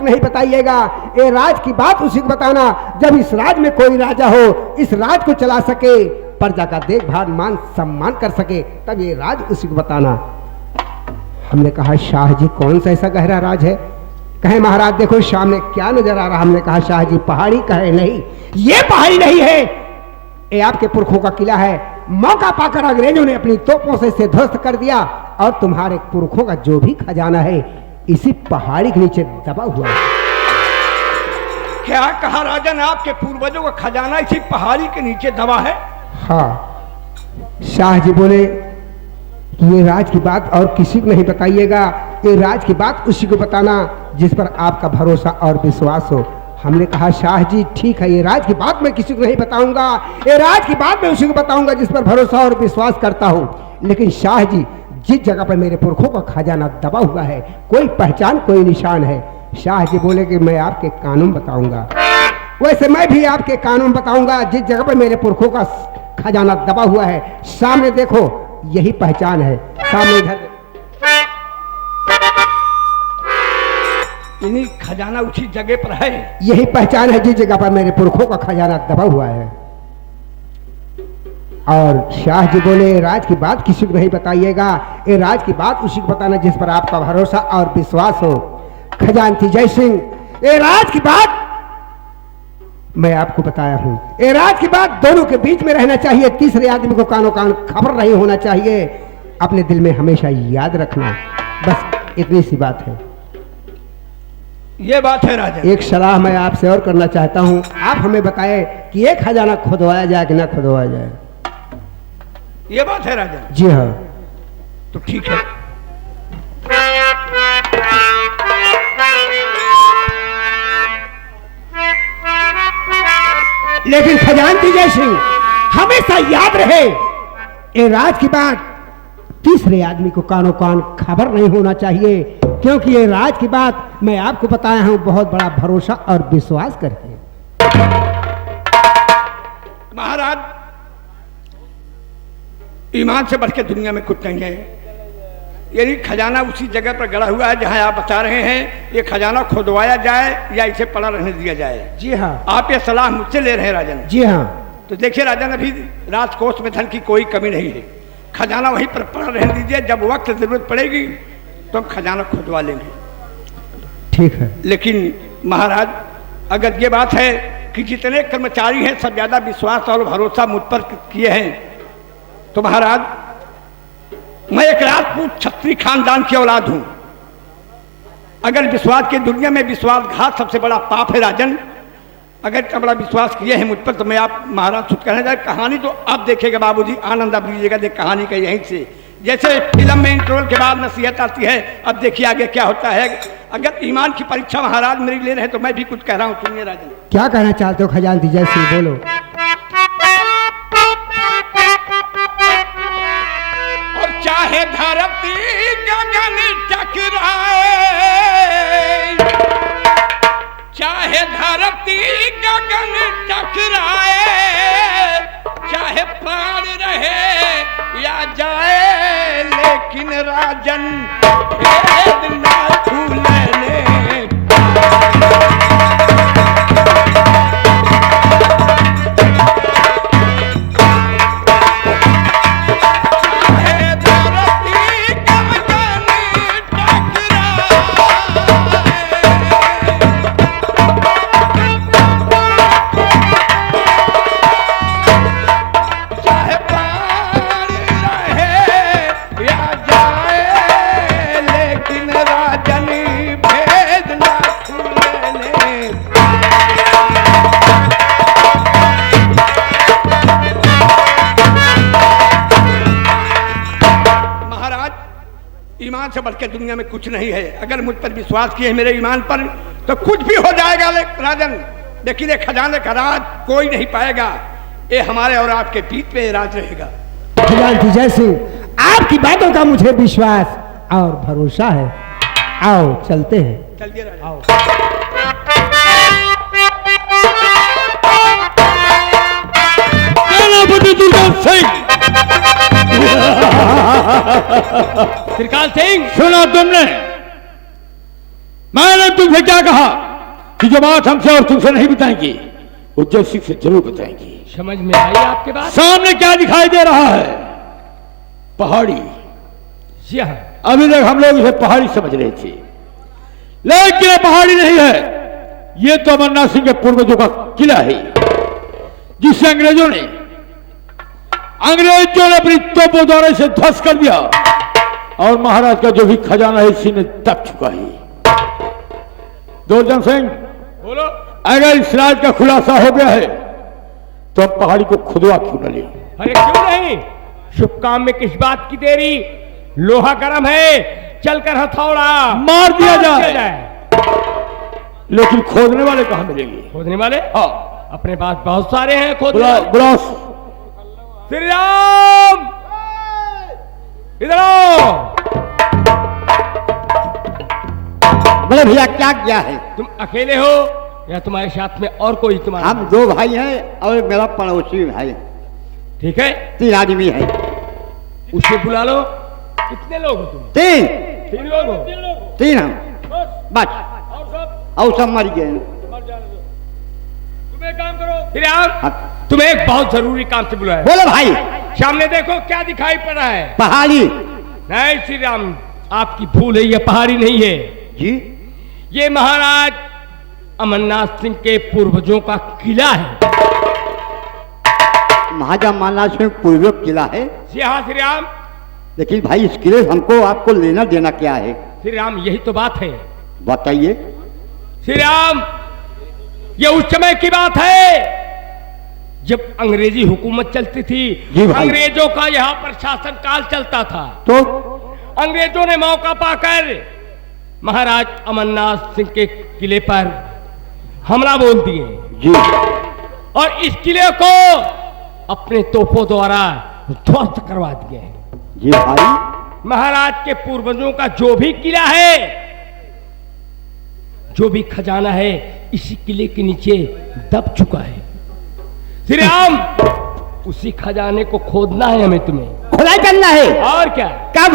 को नहीं बताइएगा। ये राज की बात उसी को बताना जब इस राज में कोई राजा हो, इस राज को चला सके, प्रजा का देखभाल मान सम्मान कर सके, तब ये राज उसी को बताना। हमने कहा शाह जी कौन सा ऐसा गहरा राज है? कहे महाराज देखो सामने क्या नजर आ रहा। हमने कहा शाह जी पहाड़ी कहे नहीं, ये पहाड़ी नहीं है, ये आपके पुरखों का किला है। मौका पाकर अंग्रेजों ने अपनी तोपों से इसे ध्वस्त कर दिया और तुम्हारे पुरखों का जो भी खजाना है इसी पहाड़ी के नीचे दबा हुआ है। क्या कहा राजन? आपके पूर्वजों का खजाना इसी पहाड़ी के नीचे दबा है? हाँ, शाह जी बोले कि ये राज की बात और किसी को नहीं बताइएगा, ये राज की बात उसी को बताना जिस पर आपका भरोसा और विश्वास हो। हमने कहा शाह जी ठीक है, ये राज की बात मैं किसी को नहीं बताऊंगा, ये राज की बात मैं उसी को बताऊंगा जिस पर भरोसा और विश्वास करता हूँ। लेकिन शाह जी जिस जगह पर मेरे पुरखों का खजाना दबा हुआ है, कोई पहचान कोई निशान है। शाह जी बोले कि मैं आपके कानून बताऊंगा। वैसे मैं भी आपके कानून बताऊंगा। जिस जगह पर मेरे पुरखों का खजाना दबा हुआ है, सामने देखो यही पहचान है। सामने इधर इन्हीं खजाना उसी जगह पर है। यही पहचान है जिस जगह पर मेरे पुरखों का खजाना दबा हुआ है। और शाह जी बोले राज की बात किसी को नहीं बताइएगा, ये राज की बात उसी को बताना जिस पर आपका भरोसा और विश्वास हो। खजानची जय सिंह, ये राज की बात मैं आपको बताया हूं। ये राज की बात दोनों के बीच में रहना चाहिए, तीसरे आदमी को कानों कान खबर नहीं होना चाहिए। अपने दिल में हमेशा याद रखना, बस इतनी सी बात है। ये बात है राजा। एक सलाह मैं आपसे और करना चाहता हूं, आप हमें बताएं कि ये खजाना खुदवाया जाए कि ना खुदवाया जाए। ये बात है राजा। जी हाँ, तो ठीक है। लेकिन खजानची जय सिंह हमेशा याद रहे, ये राज की बात तीसरे आदमी को कानों कान खबर नहीं होना चाहिए, क्योंकि ये राज की बात मैं आपको बताया हूं बहुत बड़ा भरोसा और विश्वास करके। महाराज ईमान से बढ़ के दुनिया में कुछ नहीं है। यानी खजाना उसी जगह पर गड़ा हुआ है जहां आप बता रहे हैं। ये खजाना खुदवाया जाए या इसे पड़ा रहने दिया जाए? जी हाँ। आप ये सलाह मुझसे ले रहे हैं राजन? जी हाँ। तो देखिए राजन, अभी राजकोष में धन की कोई कमी नहीं है। खजाना वहीं पर पड़ा रहने दीजिए, जब वक्त जरूरत पड़ेगी तो हम खजाना खुदवा लेंगे। ठीक है। लेकिन महाराज अगर ये बात है कि जितने कर्मचारी हैं सब ज्यादा विश्वास और भरोसा मुझ पर किए हैं, तो महाराज मैं एक राजपूत क्षत्रिय खानदान की औलाद हूं। अगर विश्वास की दुनिया में विश्वासघात सबसे बड़ा पाप है राजन। अगर इतना बड़ा विश्वास किए हैं मुझ पर, तो मैं आप महाराज खुद कहने जाए कहानी तो आप देखेगा बाबूजी, आनंद आप लीजिएगा देख कहानी का यहीं से। जैसे फिल्म में इंटरवल के बाद नसीहत आती है, अब देखिए आगे क्या होता है। अगर ईमान की परीक्षा महाराज मेरी ले रहे हैं तो मैं भी कुछ कह रहा हूं, सुनिए राजन। क्या कहना चाहते हो खजानची जय सिंह, बोलो। और चाहे धरती गगन टकराए, चाहे धरती गगन टकराए, चाहे प्राण रहे या जाए, लेकिन राजन भेद ना भूलने। ईमान से बढ़ के दुनिया में कुछ नहीं है। अगर मुझ पर विश्वास किए मेरे ईमान पर तो कुछ भी हो जाएगा राजन, लेकिन ये खजाने का राज कोई नहीं पाएगा। ये हमारे और आपके बीच में राज रहेगा। खजानची जय सिंह आपकी बातों का मुझे विश्वास और भरोसा है। आओ चलते हैं। चलिए राजन। आओ। त्रिकाल सिंह सुना तुमने? मैंने तुमसे क्या कहा कि जो बात हमसे और तुमसे नहीं बताएंगी वो जैसी से जरूर बताएंगी। समझ में आई आपके बात? सामने क्या दिखाई दे रहा है? पहाड़ी। जी हाँ। अभी तक हम लोग इसे पहाड़ी समझ रहे थे, लेकिन ये पहाड़ी नहीं है। ये तो अमरनाथ सिंह के पूर्वजों का किला है, जिसे अंग्रेजों ने अपनी तोपों द्वारा इसे ध्वस्त कर दिया और महाराज का जो भी खजाना है इसी में दब चुका है। दुर्जन सिंह, बोलो। अगर इस राज का खुलासा हो गया है तो अब पहाड़ी को खुदवा क्यों न ले? अरे क्यों नहीं, शुभ काम में किस बात की देरी? लोहा गर्म है, चलकर हथौड़ा मार दिया जाए। लेकिन खोदने वाले कहां मिलेंगे? खोदने वाले? हाँ, अपने पास बहुत सारे हैं खोदने वाले। बुलाओ। श्री राम, इधर आओ। बोले भैया क्या किया है? तुम अकेले हो या तुम्हारे साथ में और कोई तुम्हारा? हम 2 भाई हैं और मेरा पड़ोसी भाई, ठीक है, 3 आदमी है। उसे बुला लो। कितने लोग हो तुम? 3 3 लोग हो। 3 हम बस, और सब मर गए। तुम एक काम करो श्री राम, हाँ। तुम्हें एक बहुत जरूरी काम से बुलाया। बोलो भाई। सामने देखो क्या दिखाई पड़ रहा है? पहाड़ी। नहीं श्री राम, आपकी भूल है, ये पहाड़ी नहीं है जी, ये महाराज अमरनाथ सिंह के पूर्वजों का किला है। महाराजा अमरनाथ सिंह पूर्व किला है। जी हाँ श्री राम। लेकिन भाई इस किले हमको आपको लेना देना क्या है? श्री राम यही तो बात है। बताइए। श्री राम, ये उस समय की बात है जब अंग्रेजी हुकूमत चलती थी। जी भाई। अंग्रेजों का यहाँ पर शासन काल चलता था, तो अंग्रेजों ने मौका पाकर महाराज अमरनाथ सिंह के किले पर हमला बोल दिए जी, और इस किले को अपने तोपों द्वारा ध्वस्त करवा दिए। जी भाई। महाराज के पूर्वजों का जो भी किला है, जो भी खजाना है, इसी किले के नीचे दब चुका है। श्री राम, उसी खजाने को खोदना है हमें, तुम्हें खुदाई करना है। और क्या? कब?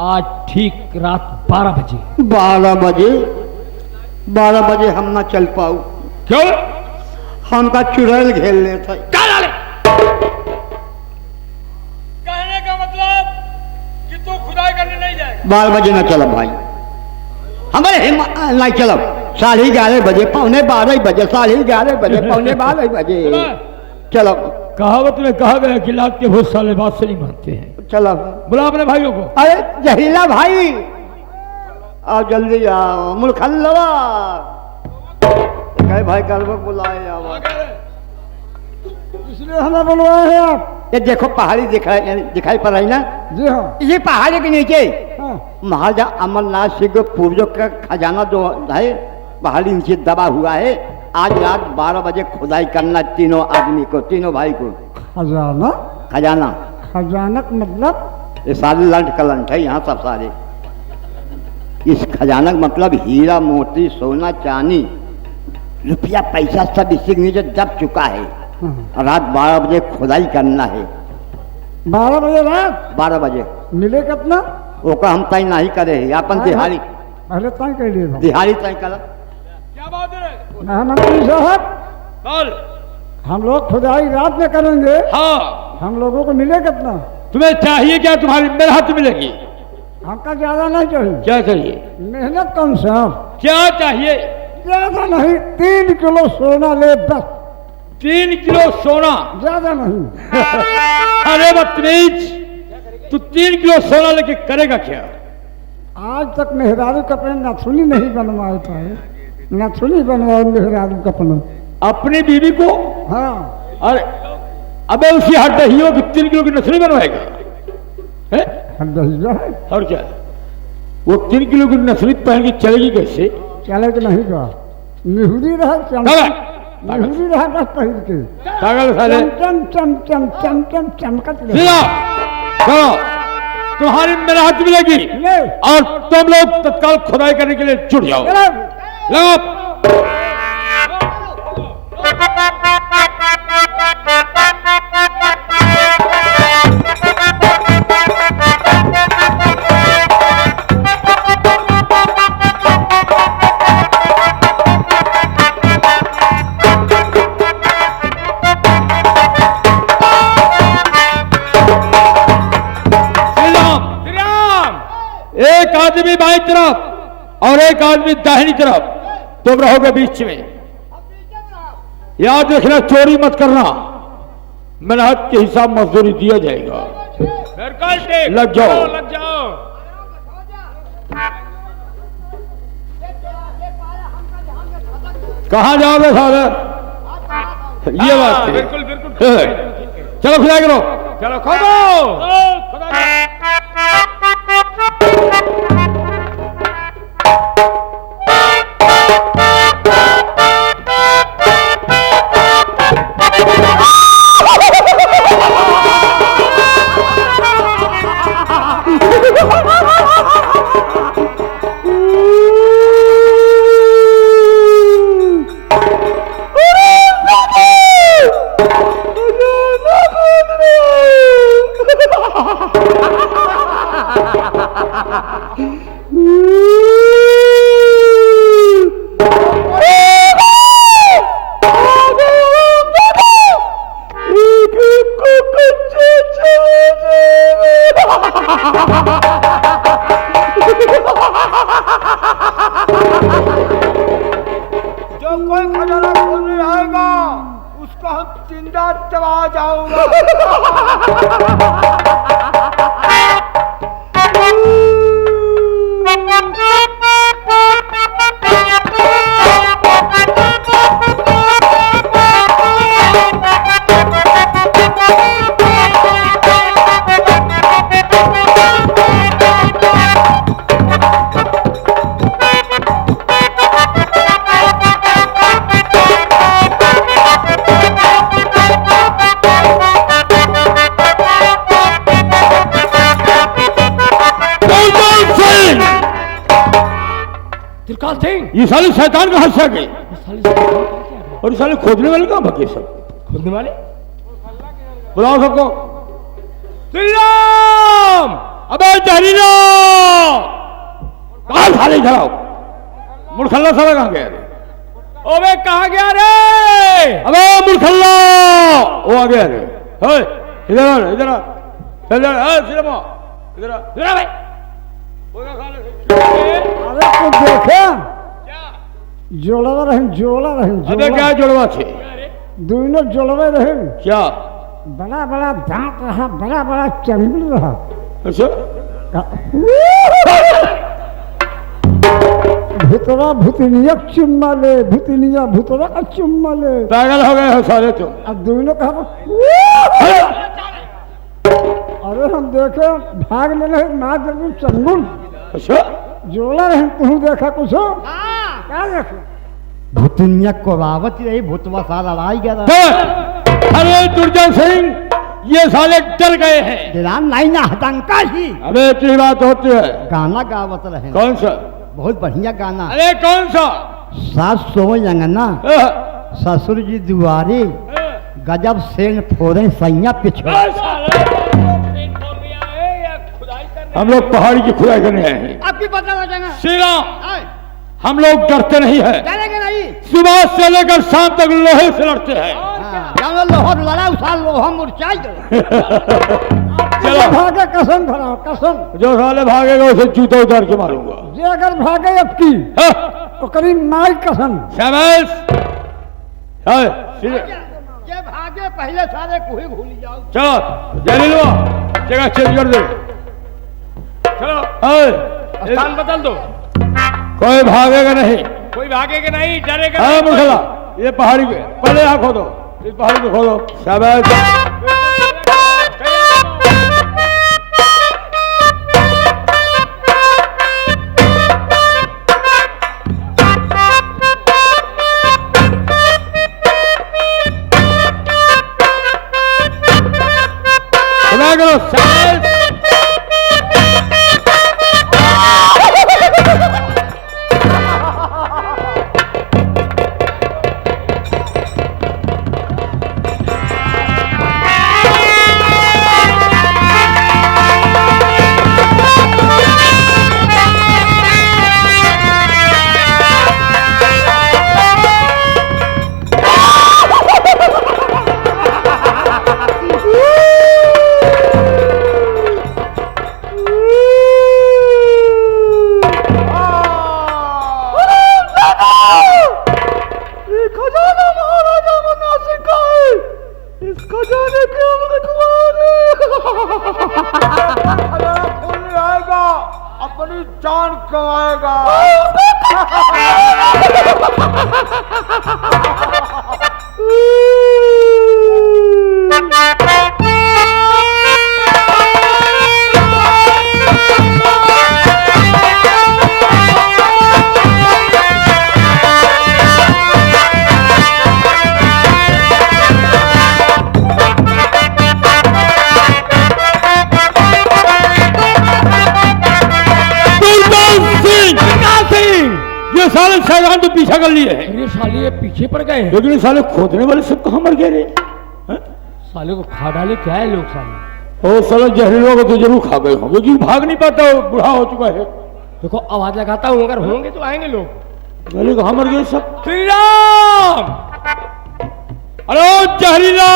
आज ठीक रात 12 बजे। 12 बजे? 12 बजे हम ना चल पाऊ। क्यों? हमका चुड़ैल घेरने था। क्या डाले? कहने का मतलब कि तू खुदाई करने नहीं जाएगा। 12 बजे ना चलब भाई, हमारे नहीं चलब। 11:30 बजे, 11:45 बजे, 11:30 बजे, 11:45 बजे चलब। कहावत में कहा गया कि लात के भूत साले बात से नहीं मानते हैं। चलब। बुला अपने भाइयों को। अरे जहीला भाई, आओ जल्दी आओ। मुलखल्लवा कहे भाई करबो बुलाए आओ। इसलिए हमें बुलवाए हैं आप। ये देखो पहाड़ी दिखाई पड़ रही ना? जी हाँ। इसी पहाड़ी के नीचे हाँ। महाराजा अमरनाथ सिंह के पूर्वजों का खजाना जो है पहाड़ी नीचे दबा हुआ है। आज रात 12 बजे खुदाई करना तीनों आदमी को, तीनों भाई को। खजाना? खजाना खजानक मतलब? ये सारे लंट कलंट है यहाँ सब सारे। इस खजाना का मतलब हीरा मोती सोना चांदी रुपया पैसा सब इसी के नीचे दब चुका है। हाँ। रात 12 बजे खुदाई करना है। 12 बजे रात? 12 बजे मिले कितना? ओका हम तय नहीं करे है, अपन दिहाड़ी पहले तय कर लिए। दिहाड़ी तय कर। क्या बात है? मंत्री साहब, बोल। हम लोग खुदाई रात में करेंगे, हाँ, हम लोगों को मिले कितना? तुम्हें चाहिए क्या? तुम्हारी मेरे हाथ मिलेगी। हमका ज्यादा नहीं चाहिए। क्या चाहिए? मेहनत कम साहब। क्या चाहिए? ज्यादा नहीं, 3 किलो सोना ले बस। 3 किलो सोना? ज्यादा नहीं। अरे बदतमीज, तू 3 किलो सोना लेके करेगा क्या? आज तक मेहरारू कपड़े नथुनी नहीं बनवाए पाए। नथुनी बनवाओ मेहरारू कपड़े अपनी बीवी को? हाँ। अरे अबे उसी हड्डहियों की 3 किलो की नथुनी बनवाएगा है? हड्डहिया है। और क्या? वो 3 किलो की नथुनी पहन के चलेगी कैसे? चले तो नहीं का निहुरी रहा निहुरी रहा बस पहिर के पागल साले। चम चम चम चम चम चमकत रहे। सीधा चलो, तुम्हारी मेरे हाथ मिलेगी ले। और तुम लोग तत्काल खुदाई करने के लिए जुट जाओ। चलो। लगा। एक आदमी दाहिनी तरफ, तुम रहोगे बीच में। याद रखना, चोरी मत करना, मेहनत के हिसाब मजदूरी दिया जाएगा। बिल्कुल ठीक, लग जाओ। लग जाओ। कहाँ जाओगे साले? ये बात हाँ, है। बिल्कुल बिल्कुल। चलो खुदा करो। चलो खोदो। जो कोई खजाना खोलने आएगा उसको हम जिंदा दबा जाऊंगा। त्रिकाल सिंह, ये साले शैतान कहाँ से आ गए? साले से कहाँ क्या? और ये साले खोदने वाले कहाँ भगे सब? खोदने वाले? बुलाओ सबको। श्रीराम! अबे जहरीला, कहाँ साले इधर आओ। मुरखल्ला साला कहाँ गया? ओबे कहाँ गया रे? अबे मुरखल्ला, वो आ गया रे। हे, इधर आ, इधर आ, इधर आ, सिनेमा, इधर आ, इधर आ भाई। होगा साले। अरे तू देखे जोड़वा रहे, जोड़ा रहे, अबे क्या जोड़वा थे? दोनों जोड़वे रहे। क्या? बड़ा बड़ा दांत रहा, बड़ा बड़ा चंगुल रहा। अच्छा, भुतरा भुतनिया चुम्मा ले, भुतनिया भुतरा का चुम्मा ले। पागल हो गए हो साले तुम। अब दोनों कहा अरे हम देखे भाग में रहे, मार जरूर चंगुल अच्छा, जोड़ा रहे। तू देखा कुछ हो? क्या देखे? भुतनिया को रावत रही, भुतवा सा लड़ाई गया। अरे दुर्जन सिंह, ये साले डर गए हैं। दिलान नहीं ना हतंका ही अबे इतनी बात होती है। गाना गावत रहे, कौन सा? बहुत बढ़िया गाना। अरे कौन सा? सास सो अंगना, ससुर जी दुआरे, गजब सेन फोड़े सैया पिछड़ा। हम लोग पहाड़ी की खुदाई करने आए हैं। आपकी पता लगेगा। श्री राम, हम लोग डरते नहीं है। डरेंगे नहीं। सुबह से लेकर शाम तक लोहे से लड़ते हैं। जानो लोहा लड़ा उसा लोहा मुरझाई दो। चलो भागे कसम खड़ा कसम। जो साले भागेगा उसे जूता उतार के मारूंगा। जे अगर भागे अब की हाँ, तो करीब माई कसम। शाबाश। हाँ, ये भागे पहले सारे कुही भूल जाओ। चलो जलीलो, जगह चेंज कर दे। चलो हाँ, स्थान बदल दो। कोई भागेगा नहीं। कोई भागेगा नहीं, डरेगा हाँ नहीं। मुखला, ये पहाड़ी पे पहले यहाँ खोदो, इस पहाड़ी को खोदो। शाबाश। खुदा करो, शाबाश। ये खजाना महाराजा मन्ना सिंह का है। इस खजाने के खजाना खोलने आएगा अपनी जान गंवाएगा। ये साले शाहजहां तो पीछा कर लिए हैं। ये साले ये पीछे पड़ गए हैं। लेकिन ये साले खोदने वाले सब कहाँ मर गए रे? साले को खा डाले क्या है लोग साले। ओ साले जहरीलों को तो जरूर खा गए होंगे क्योंकि भाग नहीं पाता, बूढ़ा हो चुका है। देखो आवाज लगाता हूँ, अगर होंगे तो आएंगे लोग। पहले कहाँ मर गए सब? श्री राम। हेलो जहरीला,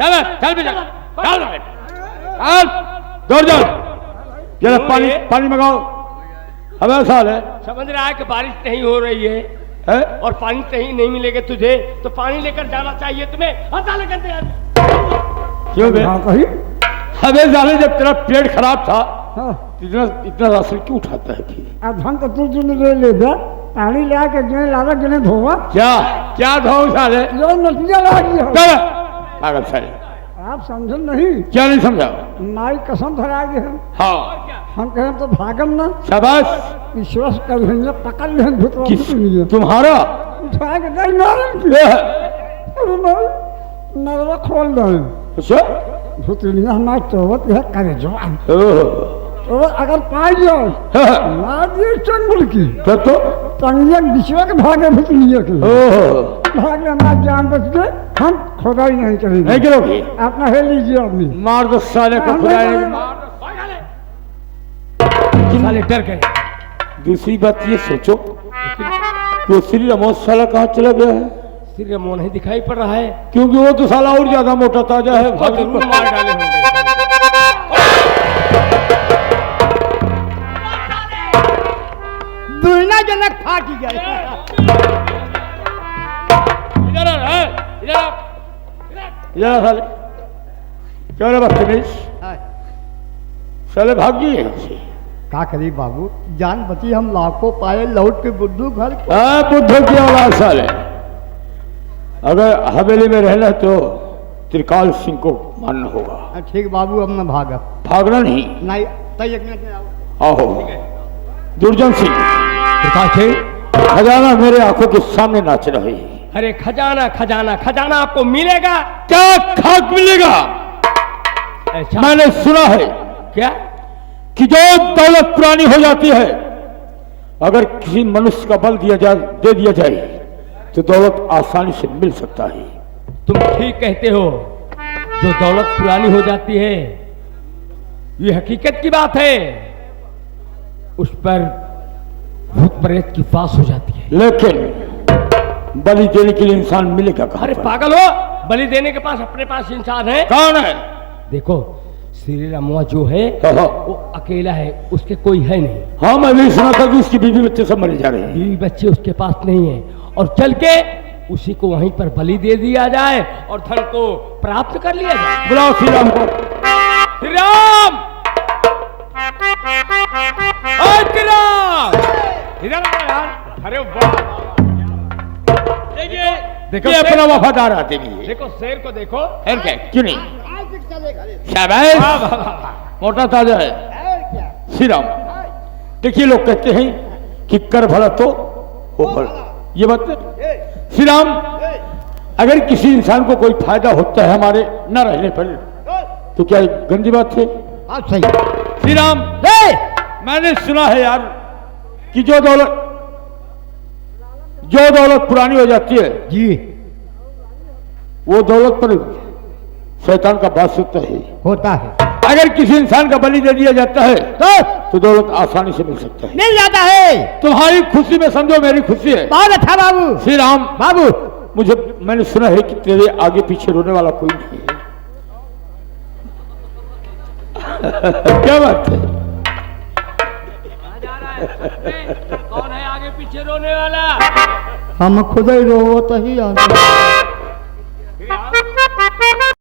चल चल बेटा, चल चल दौड़ जाओ, जरा पानी मंगाओ। हमें साल है, समझ रहा है कि बारिश नहीं हो रही है और पानी कहीं नहीं मिलेगा तुझे, तो पानी लेकर जाना चाहिए तुम्हें। साले करते यार क्यों बे? हमें साले जब तेरा पेट खराब था इतना इतना राशन क्यों उठाता है फिर? अब हम तो तू ले ले पानी ला के जो लाला जने धोवा क्या क्या धो साले? जो नतिया ला दिया पागल साले, आप समझो नहीं। क्या नहीं समझा? नाई कसम धरा गए हम। हाँ हम कहें तो भागम ना, शाबाश। विश्वास कर लेंगे, पकड़ लेंगे भूतवा किस भूतनी तुम्हारा? उठा के नहीं मारन की। अरे नहीं नरवा खोल दे अच्छा भूतनी हमारे तोवत है करे जवान। ओह, तो अगर पाई जाओ मार दिए चंगुल की तो तंगिया विश्वा के भागे भूतनिया के ओह भाग हमारा जान बच गए। हम खुदाई नहीं करेंगे। नहीं करोगे? अपना है लीजिए आदमी। मार दो साले को, खुदा ने मार दो साले डर गए। दूसरी बात ये सोचो कि श्री रमोद साला कहाँ चला गया है? श्री राम नहीं दिखाई पड़ रहा है। क्योंकि वो तो साला और ज्यादा मोटा ताजा है। उसको जरूर मार डाले होंगे। दुनिया जनक फाटी गए। इधर आ, इधर साले क्या रे बदतमीज, साले भाग गए यहाँ से। का करी बाबू, जान बची, हम लाखों पाए लौट के बुद्धू घर को। बुद्धू की औलाद साले, अगर हवेली में रहना तो त्रिकाल सिंह को मानना होगा। ठीक बाबू, अब मैं भागा। भागना नहीं, नहीं तय एक मिनट में आओ। आओ दुर्जन सिंह, प्रकाश है। खजाना मेरे आंखों के सामने नाच रही है। अरे खजाना खजाना खजाना आपको मिलेगा। क्या खाक मिलेगा? ऐसा मैंने सुना है क्या कि जो दौलत पुरानी हो जाती है, अगर किसी मनुष्य का बल दे दिया जाए तो दौलत आसानी से मिल सकता है। तुम ठीक कहते हो, जो दौलत पुरानी हो जाती है ये हकीकत की बात है, उस पर भूत प्रेत की वास हो जाती है। लेकिन बलि देने के लिए इंसान मिलेगा कहाँ अरे पर? पागल हो, बलि देने के पास अपने पास इंसान है। कौन है? देखो श्री रामुआ जो है हाँ। वो अकेला है, उसके कोई है नहीं। हाँ मैं भी सुना था कि उसकी बीवी बच्चे सब मरे जा रहे हैं। बीवी बच्चे उसके पास नहीं है, और चल के उसी को वहीं पर बलि दे दिया जाए और धन को प्राप्त कर लिया जाए। बुलाओ श्री राम को। श्री राम, ओए श्री राम, इधर आ यार। अरे वाह, देखो ये अपना वफादार आते भी है। देखो शेर को देखो। है क्या? क्यों नहीं? शाबाश, मोटा ताजा है। श्री राम, देखिए लोग कहते हैं कि कर भला तो हो भला, ये बात नहीं। श्री राम, अगर किसी इंसान को कोई फायदा होता है हमारे न रहने पर तो क्या गंदी बात है? सही। श्री राम, मैंने सुना है यार कि जो दौलत पुरानी हो जाती है जी, वो दौलत पर शैतान का वास होता है। अगर किसी इंसान का बलि दे दिया जाता है तो दौलत आसानी से मिल सकता है। मिल जाता है। तुम्हारी खुशी में समझो मेरी खुशी है। बहुत अच्छा बाबू। श्री राम बाबू, मैंने सुना है कि तेरे आगे पीछे रोने वाला कोई नहीं है। क्या बात है? कौन है आगे पीछे रोने वाला? हम खुद ही रोवत ही आगे। फिर आओ